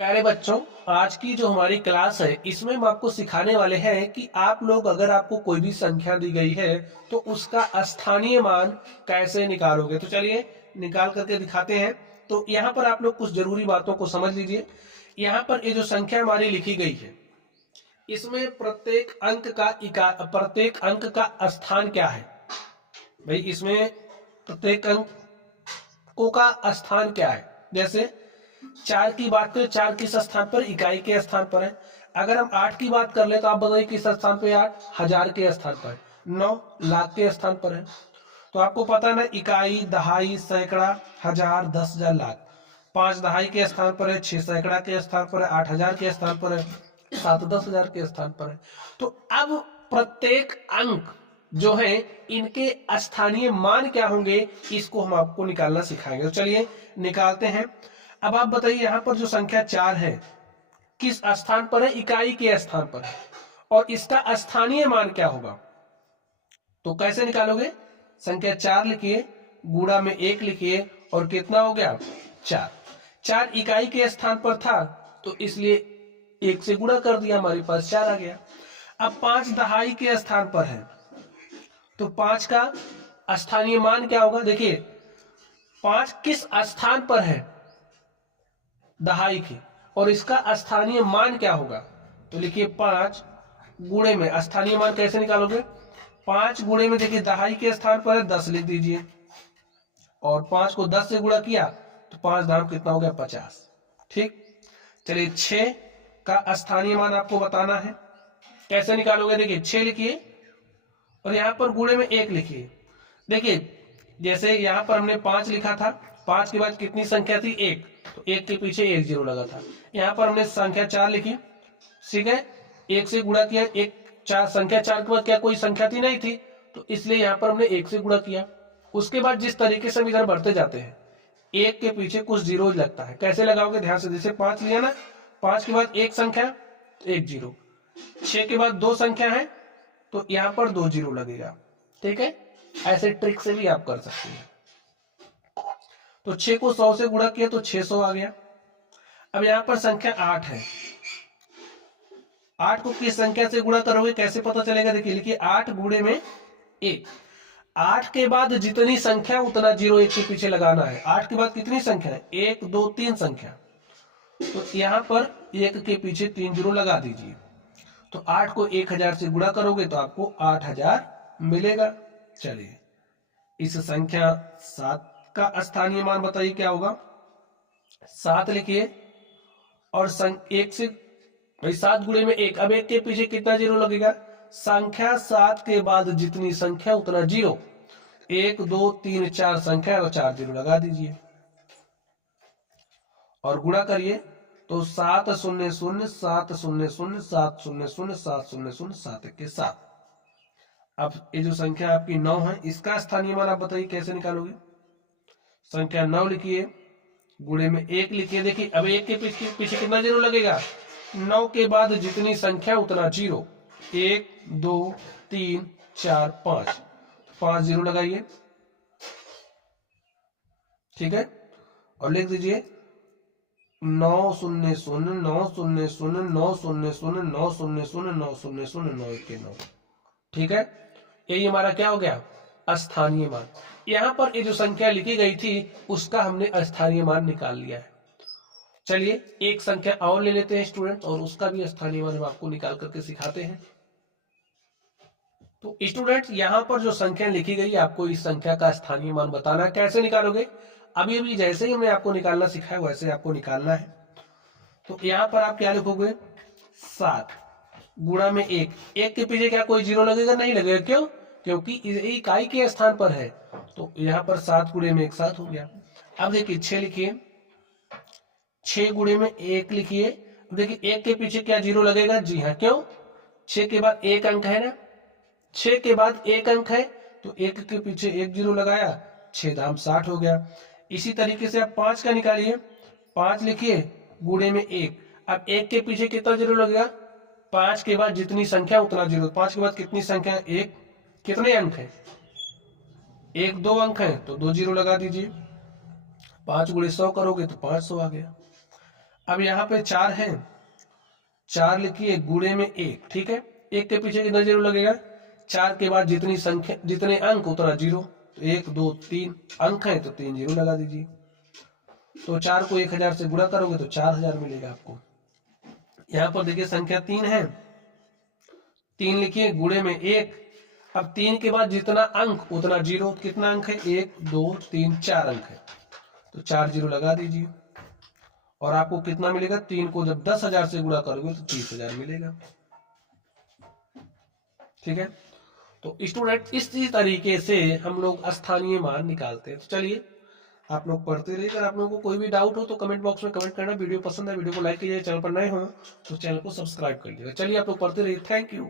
प्यारे बच्चों, आज की जो हमारी क्लास है इसमें हम आपको सिखाने वाले हैं कि आप लोग अगर आपको कोई भी संख्या दी गई है तो उसका स्थानीय मान कैसे निकालोगे। तो चलिए निकाल करके दिखाते हैं। तो यहाँ पर आप लोग कुछ जरूरी बातों को समझ लीजिए। यहाँ पर ये जो संख्या हमारी लिखी गई है इसमें प्रत्येक अंक का स्थान क्या है भाई। इसमें प्रत्येक अंकों का स्थान क्या है। जैसे चार की बात करें, चार किस स्थान पर, इकाई के स्थान पर है। अगर हम आठ की बात कर ले तो आप बताइए किस स्थान पर, आठ हजार के स्थान पर, नौ लाख के स्थान पर है। तो आपको पता है ना, इकाई, दहाई, सैकड़ा, हजार, 10,000, लाख। पांच दहाई के स्थान पर है, छह सैकड़ा के स्थान पर है, 8,000 के स्थान पर है, सात 10,000 के स्थान पर है। तो अब प्रत्येक अंक जो है इनके स्थानीय मान क्या होंगे इसको हम आपको निकालना सिखाएंगे। तो चलिए निकालते हैं। अब आप बताइए यहाँ पर जो संख्या चार है किस स्थान पर है, इकाई के स्थान पर है, और इसका स्थानीय मान क्या होगा। तो कैसे निकालोगे, संख्या चार लिखिए, गुणा में एक लिखिए, और कितना हो गया, चार। चार इकाई के स्थान पर था तो इसलिए एक से गुणा कर दिया, हमारे पास चार आ गया। अब पांच दहाई के स्थान पर है तो पांच का स्थानीय मान क्या होगा। देखिए पांच किस स्थान पर है, दहाई की, और इसका स्थानीय मान क्या होगा। तो लिखिए पांच गुणे में स्थानीय मान कैसे निकालोगे, पांच गुणे में देखिए दहाई के स्थान पर है 10 लिख दीजिए, और पांच को 10 से गुणा किया तो पांच दाम कितना हो गया, 50। ठीक, चलिए छह का स्थानीय मान आपको बताना है, कैसे निकालोगे। देखिए छह लिखिए और यहां पर गुणे में एक लिखिए। देखिए जैसे यहां पर हमने पांच लिखा था, पांच के बाद कितनी संख्या थी, एक, तो एक के पीछे एक जीरो लगा था। यहां पर हमने संख्या चार लिखी, ठीक है, एक से गुणा किया, एक चार, संख्या चार के बाद क्या कोई संख्या थी, नहीं थी, तो इसलिए यहां पर हमने एक से गुणा किया। उसके बाद जिस तरीके से हम इधर बढ़ते जाते हैं एक के पीछे कुछ जीरो लगता है, कैसे लगाओगे ध्यान से। जैसे पांच लिया ना, पांच के बाद एक संख्या तो एक जीरो, छह के बाद दो संख्या है तो यहां पर दो जीरो लगेगा। ठीक है, ऐसे ट्रिक से भी आप कर सकते हैं। तो 6 को 100 से गुणा किया तो 600 आ गया। अब यहां पर संख्या 8 है, 8 को किस संख्या से गुणा करोगे कैसे पता चलेगा। देखिए लिखिए 8 गुणे में एक, 8 के बाद जितनी संख्या उतना जीरो एक के पीछे लगाना है। 8 के बाद कितनी संख्या है, एक दो तीन संख्या, तो यहां पर एक के पीछे तीन जीरो लगा दीजिए। तो 8 को 1000 से गुणा करोगे तो आपको 8000 मिलेगा। चलिए इस संख्या सात का स्थानीय मान बताइए क्या होगा। सात लिखिए और एक से, भाई सात गुणे में एक, अब एक के पीछे कितना जीरो लगेगा, संख्या सात के बाद जितनी संख्या उतना जीरो, एक दो तीन चार संख्या और चार जीरो लगा दीजिए और गुणा करिए। तो सात शून्य शून्य सात शून्य शून्य सात शून्य शून्य सात शून्य शून्य सात एक के सात। अब ये जो संख्या आपकी नौ है इसका स्थानीय मान आप बताइए कैसे निकालोगे। संख्या नौ लिखिए, गुणे में एक लिखिए। देखिए अब एक के पीछे कितना जीरो लगेगा, नौ के बाद जितनी संख्या उतना जीरो, एक दो तीन चार पांच, पांच जीरो लगाइए। ठीक है, और लिख दीजिए नौ शून्य शून्य नौ शून्य शून्य नौ शून्य शून्य नौ शून्य शून्य नौ शून्य शून्य नौ एक के नौ। ठीक है, यही हमारा क्या हो गया, स्थानीय मान। यहां पर ये जो संख्या लिखी गई थी उसका हमने स्थानीय मान निकाल लिया है। चलिए एक संख्या और ले लेते हैं स्टूडेंट, और उसका भी स्थानीय मान हम आपको निकाल करके सिखाते हैं। तो स्टूडेंट यहां पर जो संख्या लिखी गई आपको इस संख्या का स्थानीय मान बताना है, कैसे निकालोगे। अभी अभी जैसे ही हमने आपको निकालना सिखाया वैसे आपको निकालना है। तो यहां पर आप क्या लिखोगे, सात गुणा में एक, एक के पीछे क्या कोई जीरो लगेगा, नहीं लगेगा, क्यों, क्योंकि इकाई के स्थान पर है। तो यहां पर सात गुणे में एक सात हो गया। अब देखिए छह लिखिए, छह गुणे में एक लिखिए। देखिए एक के पीछे क्या जीरो लगेगा, जी हाँ, क्यों, छह के बाद एक अंक है ना, छह के बाद एक अंक है तो एक के पीछे एक जीरो लगाया, छह दाम 60 हो गया। इसी तरीके से आप पांच का निकालिए, पांच लिखिए गुणे में एक, अब एक के पीछे कितना जीरो लगेगा, पांच के बाद जितनी संख्या उतना जीरो, पांच के बाद कितनी संख्या, एक, कितने अंक है, एक दो अंक है तो दो जीरो लगा दीजिए। पांच गुणे 100 करोगे तो 500 आ गया। अब यहाँ पे 4 है, 4 लिखिए गुणे में 1, ठीक है। 1 के पीछे कितना जीरो लगेगा, 4 के बाद जितनी संख्या जितने अंक उतना जीरो, तो 1 2 3 अंक है तो 3 जीरो लगा दीजिए। तो 4 को 1000 से गुणा करोगे तो 4000 मिलेगा आपको। यहाँ पर देखिए संख्या 3 है, 3 लिखिए गुणे में 1। अब 3 के बाद जितना अंक उतना जीरो, कितना अंक है 1 2 3 4 अंक है, तो 4 जीरो लगा दीजिए और आपको कितना मिलेगा, 3 को जब 10,000 से गुणा करोगे तो 30,000 मिलेगा, ठीक है। तो स्टूडेंट इसी तरीके से हम लोग स्थानीय मान निकालते हैं। तो चलिए आप लोग पढ़ते रहिए। अगर आप लोगों को कोई भी डाउट हो तो कमेंट बॉक्स में कमेंट करना। वीडियो पसंद है वीडियो को लाइक कीजिए, चैनल पर नए हो तो चैनल को सब्सक्राइब कर लीजिएगा। चलिए आप लोग पढ़ते रहिए। Thank you.